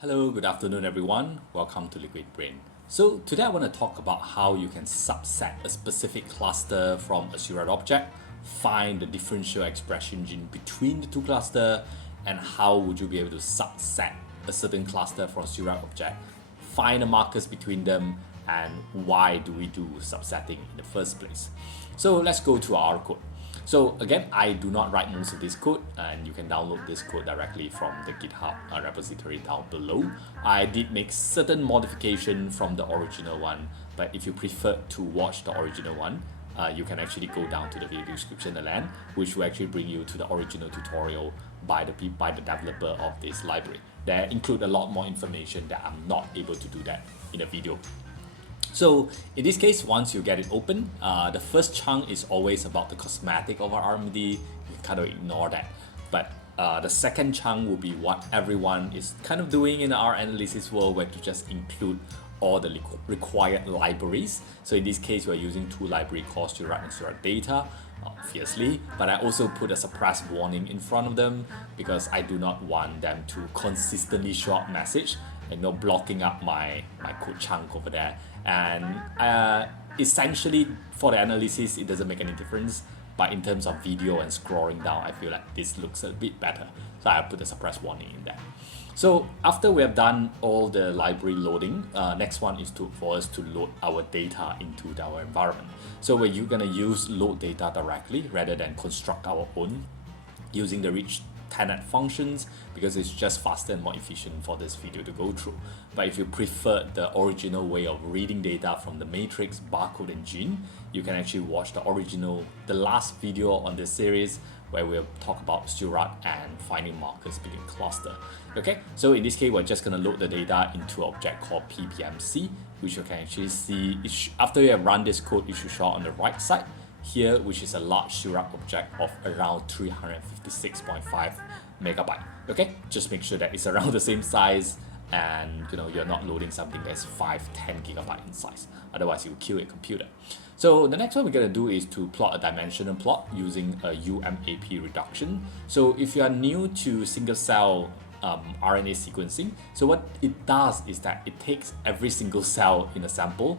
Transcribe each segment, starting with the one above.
Hello, good afternoon everyone. Welcome to Liquid Brain. So today I want to talk about how you can subset a specific cluster from a Seurat object, find the differential expression in between the two clusters, and how would you be able to subset a certain cluster from a Seurat object, find the markers between them, and why do we do subsetting in the first place. So let's go to our code. So again, I do not write most of this code, and you can download this code directly from the GitHub repository down below. I did make certain modification from the original one, but if you prefer to watch the original one, you can actually go down to the video description and which will actually bring you to the original tutorial by the developer of this library. They include a lot more information that I'm not able to do that in a video. So in this case, once you get it open, the first chunk is always about the cosmetic of our RMD. You kind of ignore that. But the second chunk will be what everyone is kind of doing in our analysis world, where to just include all the required libraries. So in this case, we're using two libraries called Seurat and Seurat Data, obviously, but I also put a suppress warning in front of them because I do not want them to consistently show up message and blocking up my code chunk over there. And essentially for the analysis, it doesn't make any difference, but in terms of video and scrolling down, I feel like this looks a bit better, so I put a suppress warning in there. So after we have done all the library loading, next one is for us to load our data into our environment. So we're going to use load data directly rather than construct our own using the rich tenet functions, because it's just faster and more efficient for this video to go through. But if you prefer the original way of reading data from the matrix, barcode and gene, you can actually watch the last video on this series where we'll talk about Seurat and finding markers between cluster. Okay, so in this case, we're just going to load the data into an object called ppmc, which you can actually see. After you have run this code, it should show on the right side here, which is a large Seurat object of around 356.5 megabyte. Okay, just make sure that it's around the same size, and you're not loading something that's 5-10 gigabyte in size, otherwise you will kill your computer. So the next one we're going to do is to plot a dimensional plot using a UMAP reduction. So if you are new to single cell RNA sequencing, so what it does is that it takes every single cell in a sample,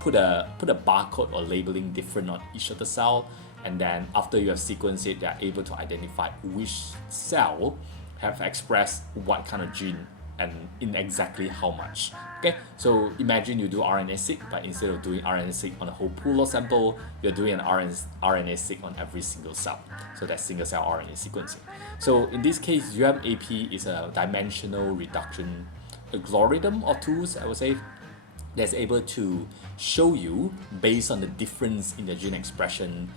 put a barcode or labeling different on each of the cell, and then after you have sequenced it, they are able to identify which cell have expressed what kind of gene and in exactly how much. Okay, so imagine you do RNA-seq, but instead of doing RNA-seq on a whole pool of sample, you're doing an RNA-seq on every single cell. So that's single cell RNA sequencing. So in this case, UMAP is a dimensional reduction algorithm or tools, I would say, that's able to show you based on the difference in the gene expression.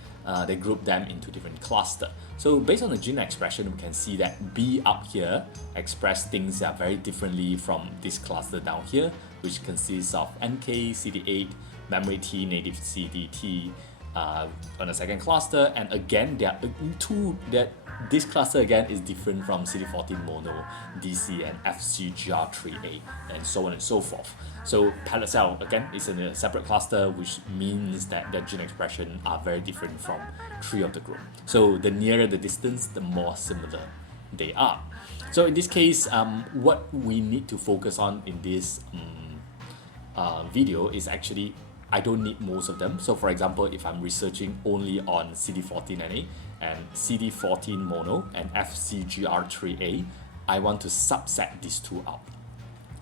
They group them into different clusters. So based on the gene expression, we can see that B up here express things that are very differently from this cluster down here, which consists of NK, CD8, memory T, native CDT on the second cluster. And again, there are this cluster again is different from CD14 mono, DC, and FCGR3A, and so on and so forth. So pellet cell again is in a separate cluster, which means that the gene expression are very different from three of the group. So the nearer the distance, the more similar they are. So in this case, what we need to focus on in this video is actually, I don't need most of them. So for example, if I'm researching only on CD14NA and CD14 mono and FCGR3A, I want to subset these two out,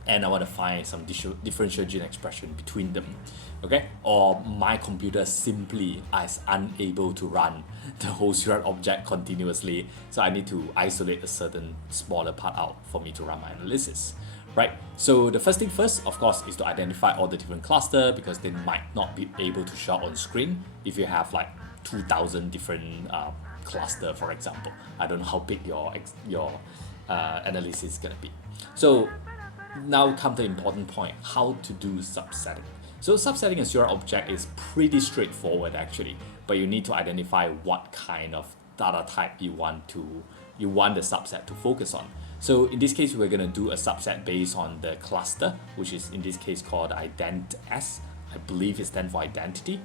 and I want to find some differential gene expression between them. Okay, or my computer simply is unable to run the whole Seurat object continuously, so I need to isolate a certain smaller part out for me to run my analysis. Right, so the first thing first, of course, is to identify all the different clusters, because they might not be able to show on screen if you have like 2,000 different cluster, for example. I don't know how big your analysis is gonna be. So now come the important point: how to do subsetting. So subsetting a Seurat object is pretty straightforward actually, but you need to identify what kind of data type you want the subset to focus on. So in this case, we're going to do a subset based on the cluster, which is in this case called ident_s. I believe it stands for identity.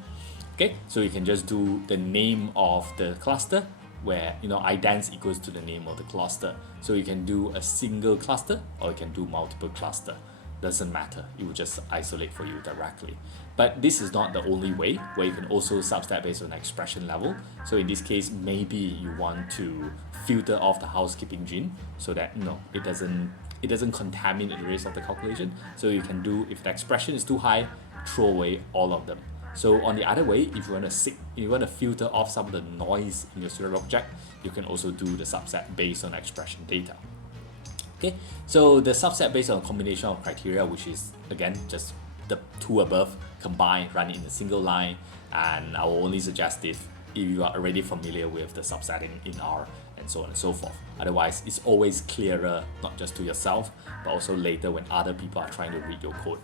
Okay, so you can just do the name of the cluster where idents equals to the name of the cluster. So you can do a single cluster or you can do multiple cluster. Doesn't matter, it will just isolate for you directly. But this is not the only way, where you can also subset based on expression level. So in this case, maybe you want to filter off the housekeeping gene so that it doesn't contaminate the rest of the calculation. So you can do, if the expression is too high, throw away all of them. So on the other way, if you want to filter off some of the noise in your Seurat object, you can also do the subset based on expression data. Okay, so the subset based on a combination of criteria, which is again just the two above combined, run in a single line, and I will only suggest if you are already familiar with the subsetting in R and so on and so forth. Otherwise, it's always clearer, not just to yourself, but also later when other people are trying to read your code.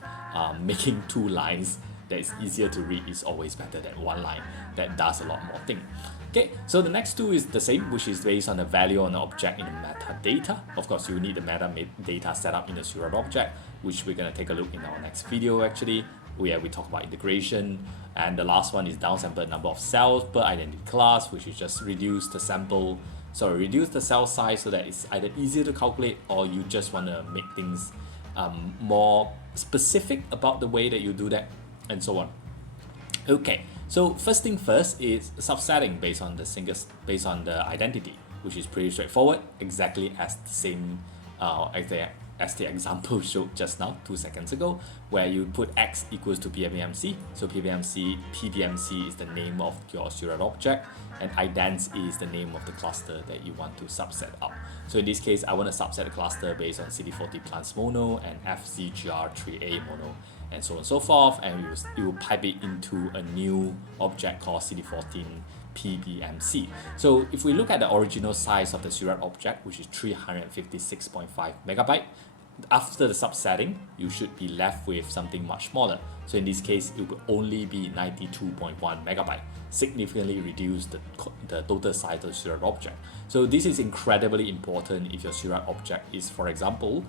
Making 2 lines that is easier to read is always better than 1 line that does a lot more thing. Okay, so the next 2 is the same, which is based on the value on the object in the metadata. Of course, you need the metadata set up in the Seurat object, which we're going to take a look in our next video actually, where we talk about integration. And the last one is downsample number of cells per identity class, which is just reduce the cell size so that it's either easier to calculate or you just want to make things more specific about the way that you do that, and so on. Okay, so first thing first is subsetting based on the identity, which is pretty straightforward, exactly as the same as the example showed just now 2 seconds ago, where you put x equals to PBMC. So PBMC is the name of your Seurat object, and idents is the name of the cluster that you want to subset out. So in this case, I want to subset a cluster based on CD40 plus mono and FCGR3A mono, and so on and so forth, and it will pipe it into a new object called CD14 PBMC. So if we look at the original size of the Seurat object, which is 356.5 megabyte, after the subsetting, you should be left with something much smaller. So in this case, it will only be 92.1 megabyte, significantly reduce the total size of the Seurat object. So this is incredibly important if your Seurat object is, for example,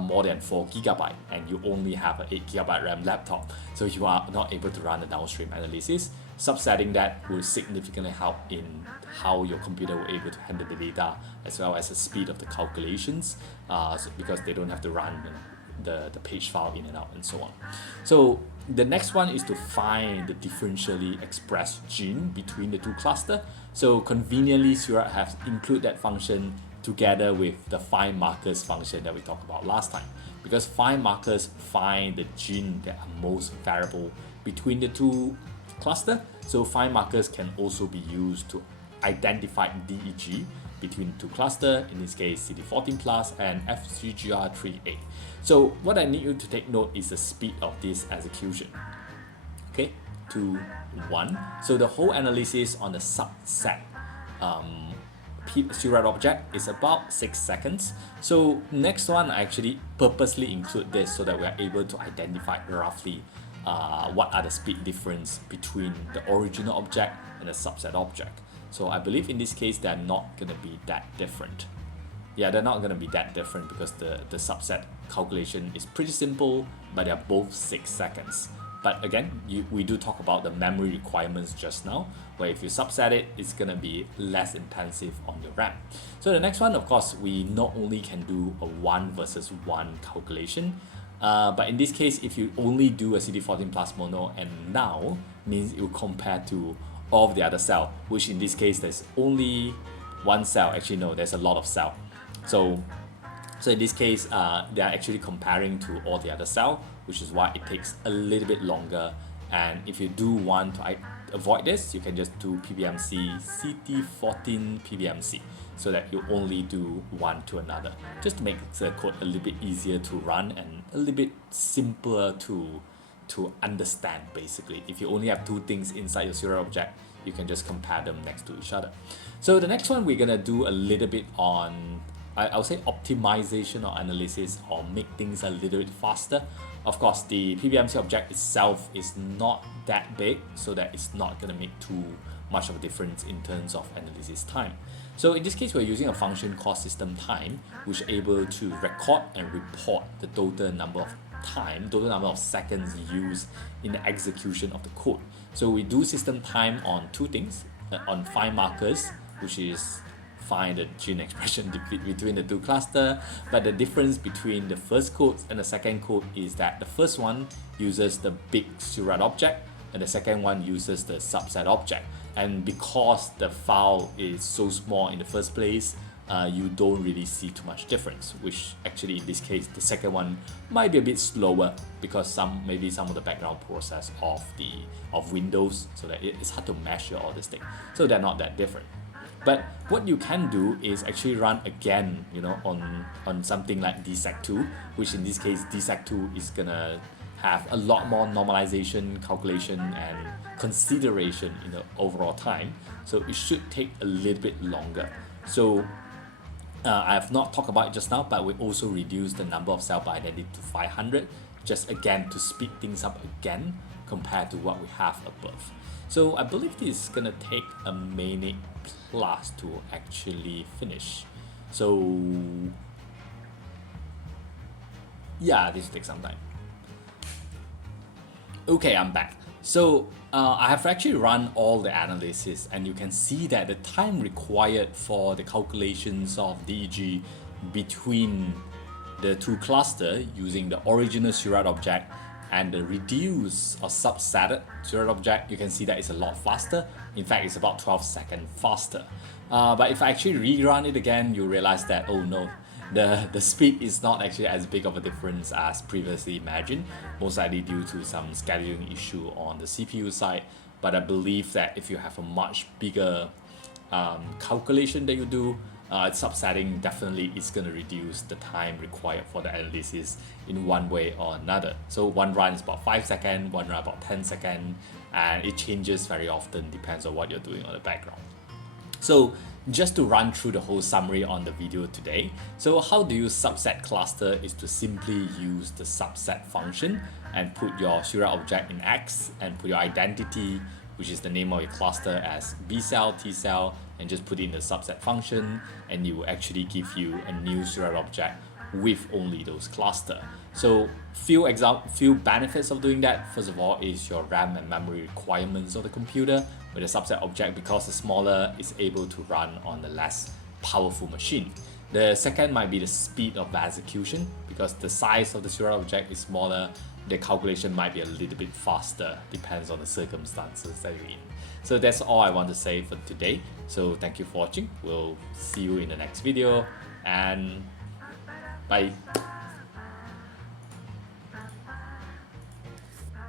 more than 4 gigabyte and you only have an 8 gigabyte RAM laptop, so you are not able to run the downstream analysis. Subsetting that will significantly help in how your computer will be able to handle the data, as well as the speed of the calculations, because they don't have to run the page file in and out and so on. So the next one is to find the differentially expressed gene between the 2 clusters. So conveniently, Seurat has included that function together with the find markers function that we talked about last time, because find markers find the gene that are most variable between the 2 cluster. So find markers can also be used to identify DEG between the 2 cluster, in this case CD14 plus and FCGR3A. So what I need you to take note is the speed of this execution. Okay, 2, 1. So the whole analysis on the subset Seurat object is about 6 seconds. So next one, I actually purposely include this so that we are able to identify roughly what are the speed difference between the original object and the subset object. So I believe in this case they're not going to be that different. Yeah, they're not going to be that different because the subset calculation is pretty simple, but they're both 6 seconds. But again, we do talk about the memory requirements just now, where if you subset it, it's going to be less intensive on your RAM. So the next one, of course, we not only can do a 1 versus 1 calculation, but in this case, if you only do a CD14 plus mono and now, means it will compare to all of the other cell, which in this case, there's only 1 cell. Actually, no, there's a lot of cell. So in this case, they are actually comparing to all the other cell, which is why it takes a little bit longer. And if you do want to avoid this, you can just do PBMC CD14 PBMC, so that you only do one to another, just to make the code a little bit easier to run and a little bit simpler to understand. Basically, if you only have 2 things inside your Seurat object, you can just compare them next to each other. So the next one, we're gonna do a little bit on, I would say, optimization or analysis, or make things a little bit faster. Of course, the PBMC object itself is not that big, so that it's not going to make too much of a difference in terms of analysis time. So in this case, we're using a function called system time, which is able to record and report the total number of seconds used in the execution of the code. So we do system time on 2 things, on find markers which is find the gene expression between the two cluster. But the difference between the first code and the second code is that the first one uses the big Seurat object and the second one uses the subset object. And because the file is so small in the first place, you don't really see too much difference, which actually in this case the second one might be a bit slower because maybe some of the background process of Windows, so that it's hard to measure all this thing, so they're not that different. But what you can do is actually run again, on something like DSEC2, which in this case DSEC2 is gonna have a lot more normalization, calculation, and consideration in the overall time. So it should take a little bit longer. So I have not talked about it just now, but we also reduced the number of cell by identity to 500, just again to speed things up again compared to what we have above. So I believe this is gonna take a minute plus to actually finish. So yeah, this will take some time. Okay, I'm back. So I have actually run all the analysis, and you can see that the time required for the calculations of DEG between the two clusters using the original Seurat object and the reduced or subsetted Seurat object, you can see that it's a lot faster. In fact, it's about 12 seconds faster. But if I actually rerun it again, you realize that, oh no, the speed is not actually as big of a difference as previously imagined, most likely due to some scheduling issue on the CPU side. But I believe that if you have a much bigger calculation that you do, subsetting definitely is going to reduce the time required for the analysis in one way or another. So one run is about 5 seconds, one run about 10 seconds, and it changes very often, depends on what you're doing on the background. So just to run through the whole summary on the video today, so how do you subset cluster is to simply use the subset function and put your Seurat object in X and put your identity, which is the name of your cluster, as B cell, T cell, and just put in the subset function, and it will actually give you a new Seurat object with only those cluster. So few benefits of doing that. First of all is your RAM and memory requirements of the computer. With a subset object, because it's smaller, it's able to run on the less powerful machine. The second might be the speed of execution, because the size of the Seurat object is smaller, the calculation might be a little bit faster, depends on the circumstances that you're in. So that's all I want to say for today. So thank you for watching. We'll see you in the next video, and bye.